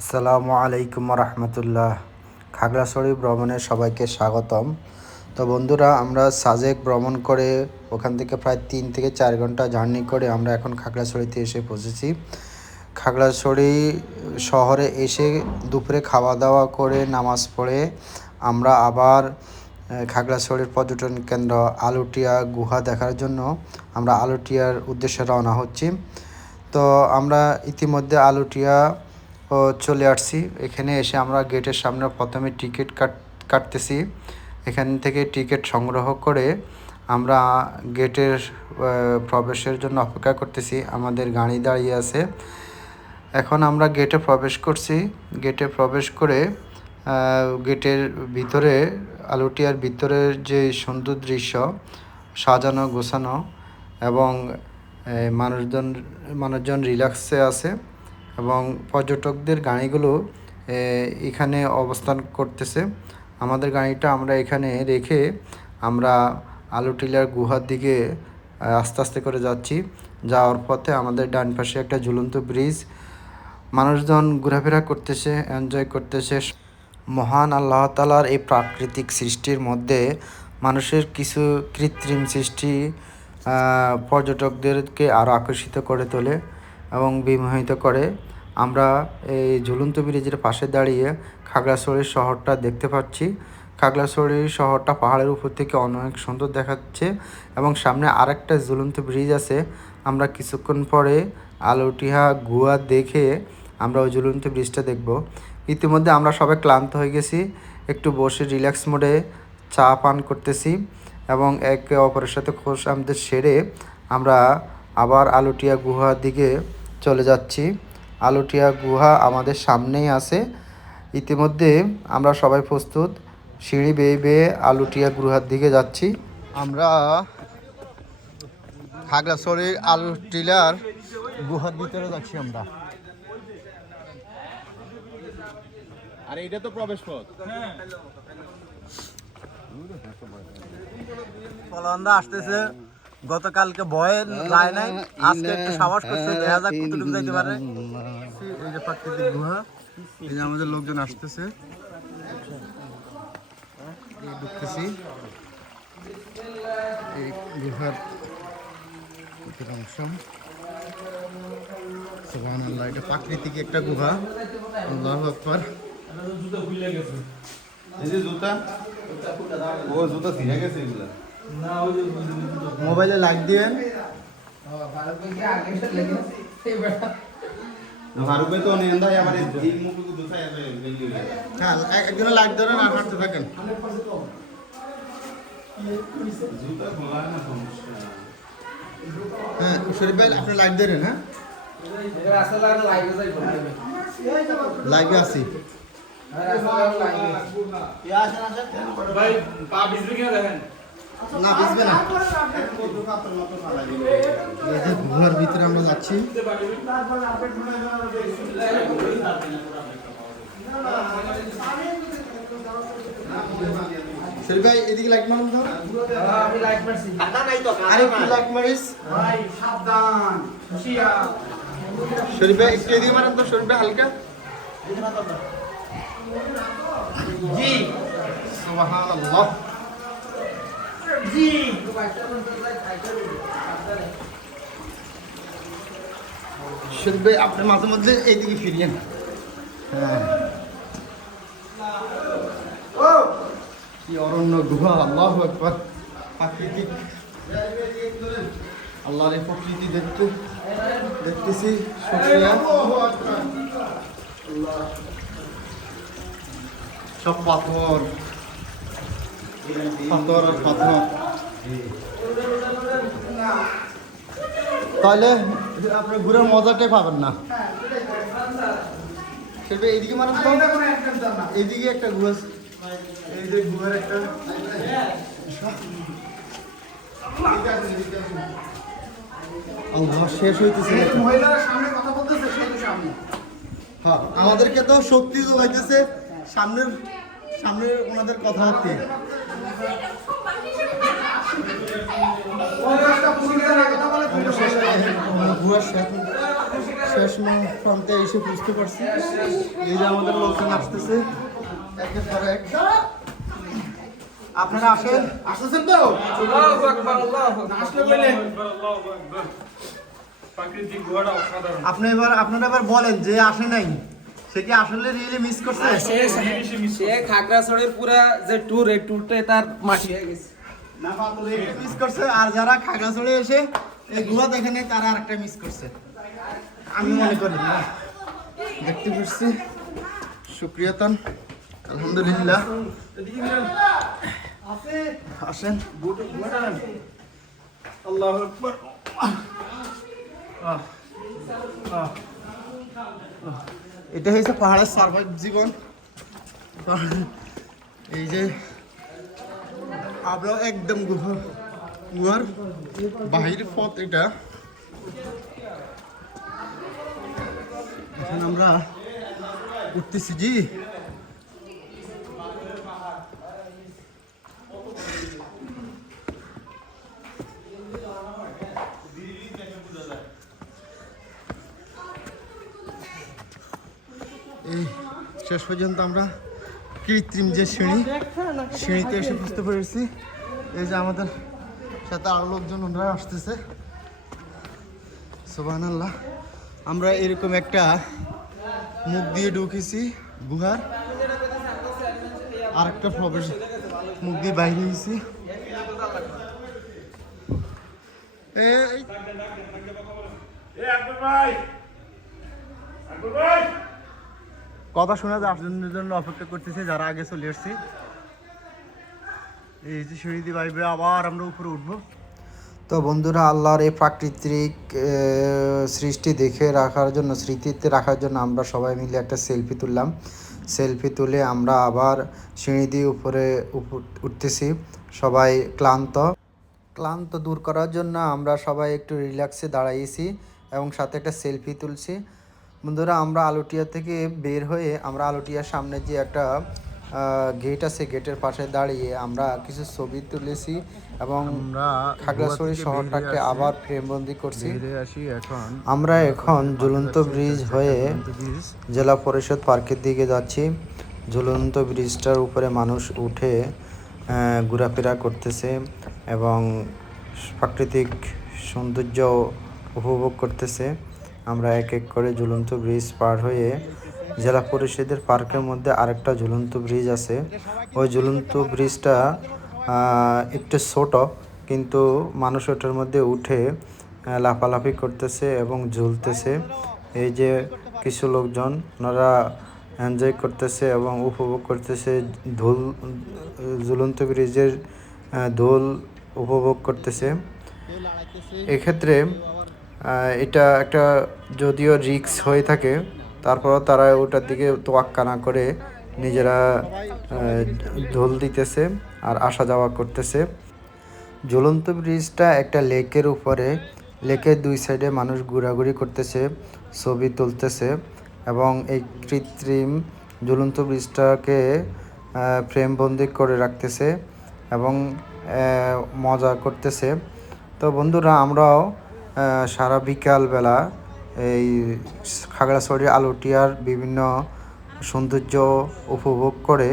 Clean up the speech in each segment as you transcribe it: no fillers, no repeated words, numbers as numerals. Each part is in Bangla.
আসসালামু আলাইকুম রহমতুল্লাহ। খাগড়াছড়ি ভ্রমণে সবাইকে স্বাগতম। তো বন্ধুরা, আমরা সাজেক ভ্রমণ করে ওখান থেকে প্রায় 3 থেকে 4 ঘন্টা জার্নি করে আমরা এখন খাগড়াছড়িতে এসে পৌঁছেছি। খাগড়াছড়ি শহরে এসে দুপুরে খাওয়া দাওয়া করে নামাজ পড়ে আমরা আবার খাগড়াছড়ির পর্যটন কেন্দ্র আলুটিয়া গুহা দেখার জন্য আমরা আলুটিয়ার উদ্দেশ্যে রওনা হচ্ছি। তো আমরা ইতিমধ্যে আলুটিয়া চলে আসছি। এখানে এসে আমরা গেটের সামনে প্রথমে টিকিট কাটতেছি। এখান থেকে টিকিট সংগ্রহ করে আমরা গেটের প্রবেশের জন্য অপেক্ষা করতেছি। আমাদের গাড়ি দাঁড়িয়ে আছে। এখন আমরা গেটে প্রবেশ করছি। গেটে প্রবেশ করে গেটের ভিতরে আলুটিয়ার ভিতরের যে সুন্দর দৃশ্য, সাজানো গোছানো এবং মানুষজন রিল্যাক্সে আছে এবং পর্যটকদের গাড়িগুলো এখানে অবস্থান করতেছে। আমাদের গাড়িটা আমরা এখানে রেখে আমরা আলুটিলার গুহার দিকে আস্তে আস্তে করে যাচ্ছি। যাওয়ার পথে আমাদের ডান পাশে একটা ঝুলন্ত ব্রিজ, মানুষজন ঘোরাফেরা করতেছে, এনজয় করতেছে। মহান আল্লাহ তাআলার এই প্রাকৃতিক সৃষ্টির মধ্যে মানুষের কিছু কৃত্রিম সৃষ্টি পর্যটকদেরকে আরও আকর্ষিত করে তোলে এবং বিমোহিত করে। আমরা এই ঝুলন্ত ব্রিজের পাশে দাঁড়িয়ে খাগড়াছড়ি শহরটা দেখতে পাচ্ছি। খাগড়াছড়ি শহরটা পাহাড়ের উপর থেকে অনেক সুন্দর দেখাচ্ছে এবং সামনে আরেকটা ঝুলন্ত ব্রিজ আছে। আমরা কিছুক্ষণ পরে আলুটিয়া গুহা দেখে আমরা ওই ঝুলন্ত ব্রিজটা দেখব। ইতিমধ্যে আমরা সবাই ক্লান্ত হয়ে গেছি, একটু বসে রিল্যাক্স মোডে চা পান করতেছি এবং একে অপরের সাথে খোশ আমদের সেরে আমরা আবার আলুটিয়া গুহার দিকে চলে যাচ্ছি। আলুটিয়া গুহা আমাদের সামনেই আছে। ইতিমধ্যে আমরা সবাই প্রস্তুত, সিঁড়ি বেয়ে বেয়ে আলুটিয়া গুহার দিকে যাচ্ছি। আমরা খাগড়াছড়ির আলুটিলার গুহার ভিতরে যাচ্ছি আমরা। আরে এটা তো প্রবেশ পথ। ফলন্দা আসতেছে, গতকালকে ভয়ে যায় নাই, আজকে একটু সাহস করছে, দেখা যাক কতটুকু যাইতে পারে। এই যে প্রাকৃতিক গুহা, এই যে আমাদের লোকজন আসতেছে, ঢুকতেছি এই গুহার অংশ। সুবহানাল্লাহ, এটা প্রাকৃতিক একটা গুহা। আল্লাহু আকবার। এই যে জুতা, ও জুতা ছিঁড়ে গেছে এগুলা। মোবাইলে লাইট দিবেন। ফারুক ভাই তো নেন্দা আবার এই মুখে জুতা আছে বেলি হয়ে যায়। হ্যাঁ, একজনে লাইট ধরেন আর হাঁটতে থাকেন। জুতা খোলা না সমস্যা। হ্যাঁ, শরীফ ভাই আপনি লাইট ধরেন। হ্যাঁ, লাইভে আছি। ভাই পা ভিজবে কিনা দেখেন। না, ভিজবে না। এই যে গুহার ভিতরে আমরা যাচ্ছি। শরীফ ভাই এদিকে লাইট মারুন তো। আমি লাইট মারছি। আরে কি লাইট মারিস ভাই সাবধান, হুঁশিয়ার। শরীফ ভাই একটু এদিকে মারেন তো। শরীফ ভাই হালকা। জি সুবহানাল্লাহ। জি শরীফ ভাই আপনি মাঝে মধ্যে এইদিকে ফিরিয়েন। হ্যাঁ, কি অরণ্য গুহা! আল্লাহু আকবার। প্রাকৃতিক আল্লাহর এই প্রকৃতি দেখতেছি। শুকরিয়া। সব পাথর পাথর আর পাথর। তাহলে আপনার ঘুরে মজাটাই পাবেন না। সেটা এইদিকে মানে এইদিকে একটা গুহা, এই যে গুহার একটা আল্লাহ শেষ হইতেছে। মহিলারা সামনে কথা বলতেছে, সেই তো সামনে। হ্যাঁ, আমাদেরকে তো শক্তি যোগাইতেছে সামনের ওনাদের কথা হচ্ছে। ওই রাস্তা পুরো কথা বলে গুহার শেষ প্রান্তে এসে বুঝতে পারছি এই যে আমাদের লোকজন আসতেছে একের পর এক। আপনারা আসেন, আসতেছেন তো? না আসলে বললেন। আপনারা এবার বলেন যে আসে নাই সে কি আসলে রিয়েলি মিস করছে? সে খাগড়াছড়ির পুরা যে ট্যুর, এই ট্যুরটা তার মাটি হয়ে গেছে। না পাতলে একটু মিস করছে, আর যারা খাগড়াছড়ি এসে এই গুহা দেখে নেই তারা আরেকটা মিস করছে আমি মনে করি। দেখতে পাচ্ছি শুক্রিয়াতান, আলহামদুলিল্লাহ। আসেন, আল্লাহু আকবার। এটা হয়েছে পাহাড়ের সার্ভাইভ জীবন। এই যে আমরা একদম গুহার বাহির পথ এটা। এখন আমরা উঠতেছি জি। এই শেষ পর্যন্ত আমরা কৃত্রিম যে সিঁড়িতে এসে বুঝতে পেরেছি এই যে আমাদের সাথে আরো লোকজন ওনারা আসতেছে। সুবহানাল্লাহ, আমরা এরকম একটা মুখ দিয়ে ঢুকেছি গুহার, আরেকটা প্রবেশ মুখ দিয়ে বাইরে হয়েছি। কথা শোনা যায়, আপনাদের জন্য অপেক্ষা করতেছে যারা আগে চলে এসছি। এই যে সিঁড়ি দিয়ে বাইবে আবার আমরা উপরে উঠবো। তো বন্ধুরা, আল্লাহর এই প্রাকৃতিক সৃষ্টি দেখে রাখার জন্য, স্মৃতিতে রাখার জন্য আমরা সবাই মিলে একটা সেলফি তুললাম। সেলফি তুলে আমরা আবার সিঁড়ি দিয়ে উপরে উঠতেছি। সবাই ক্লান্ত দূর করার জন্য আমরা সবাই একটু রিল্যাক্সে দাঁড়াইছি এবং সাথে একটা সেলফি তুলছি। বন্ধুরা, আমরা আলুটিয়া থেকে বের হয়ে আমরা আলুটিয়ার সামনে যে একটা গেট আছে, গেটের পাশে দাঁড়িয়ে আমরা কিছু ছবি তুলেছি এবং খাগড়াছড়ি শহরটাকে আবার ফ্রেমবন্দি করছি। আমরা এখন ঝুলন্ত ব্রিজ হয়ে জেলা পরিষদ পার্কের দিকে যাচ্ছি। ঝুলন্ত ব্রিজটার উপরে মানুষ উঠে ঘোরাফেরা করতেছে এবং প্রাকৃতিক সৌন্দর্য উপভোগ করতেছে। আমরা এক এক করে ঝুলন্ত ব্রিজ পার হয়ে জেলা পরিষদের পার্কের মধ্যে আরেকটা ঝুলন্ত ব্রিজ আছে। ওই ঝুলন্ত ব্রিজটা একটু ছোট, কিন্তু মানুষ ওটার মধ্যে উঠে লাফালাফি করতেছে এবং ঝুলতেছে। এই যে কিছু লোকজন, ওনারা এনজয় করতেছে এবং উপভোগ করতেছে ঝুলন্ত ব্রিজের দোল উপভোগ করতেছে। এক্ষেত্রে এটা একটা যদিও রিস্ক হয়ে থাকে, তারপরও তারা ওটার দিকে তোয়াক্কা না করে নিজেরা ঢোল দিতেছে আর আসা যাওয়া করতেছে। ঝুলন্ত ব্রিজটা একটা লেকের উপরে, লেকের দুই সাইডে মানুষ ঘোরাঘুরি করতেছে, ছবি তুলতেছে এবং এই কৃত্রিম ঝুলন্ত ব্রিজটাকে ফ্রেমবন্দি করে রাখতেছে এবং মজা করতেছে। তো বন্ধুরা, আমরাও সারা বিকালবেলা এই খাগড়াছড়ির আলুটিয়ার বিভিন্ন সৌন্দর্য উপভোগ করে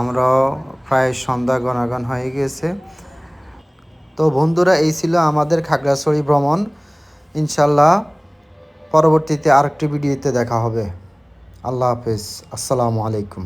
আমরাও প্রায় সন্ধ্যা গণাগণ হয়ে গেছে। তো বন্ধুরা, এই ছিল আমাদের খাগড়াছড়ি ভ্রমণ। ইনশাল্লাহ পরবর্তীতে আরেকটি ভিডিওতে দেখা হবে। আল্লাহ হাফেজ, আসসালামু আলাইকুম।